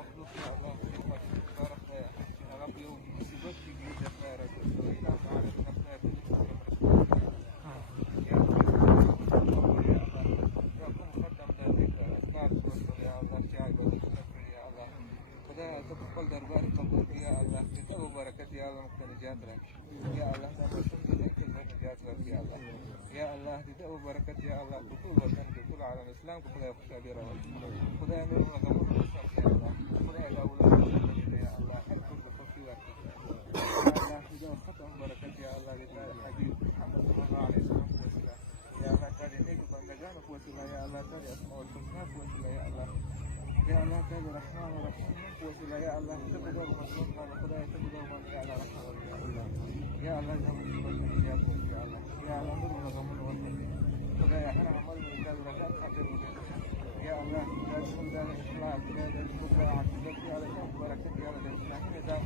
مخلوق يا الله بارك يا رب يوم مصيبتك جديدة يا رب وإذا فعلت نفسها يا الله يا وكم قدم ذلك أسناد وصل يا الله شعب وشكر يا الله خدا تقبل دربار قبول يا الله كتاب وبركة يا الله مقتنجات رك يا الله تبسم إليك المنجات رك يا الله يا الله كتاب وبركة يا الله كل وطن كل عالم الإسلام خدا يخشى برا خدا يمر وغمر وصف يا الله خدا يداول يا الله حكم بخفي وقت يا الله خدا ختم بركة يا الله لله الحبيب محمد صلى الله عليه وسلم وسلم يا الله تعالى نيك بندقانك وسلم يا الله تعالى أسماء الحسنى وسلم يا الله يا الله تعالى الرحمن الرحيم وسلم يا الله تقدر مظلوم على خدا تقدر من يا الله رحمة يا الله يا الله زمن البشر يا الله يا الله نور وغمر وسلم خدا يا حنا عمل من ذا ورجال خبر يا الله لا تكون ذا الإخلاص لا تكون ذا عقيدة يا الله بركة يا الله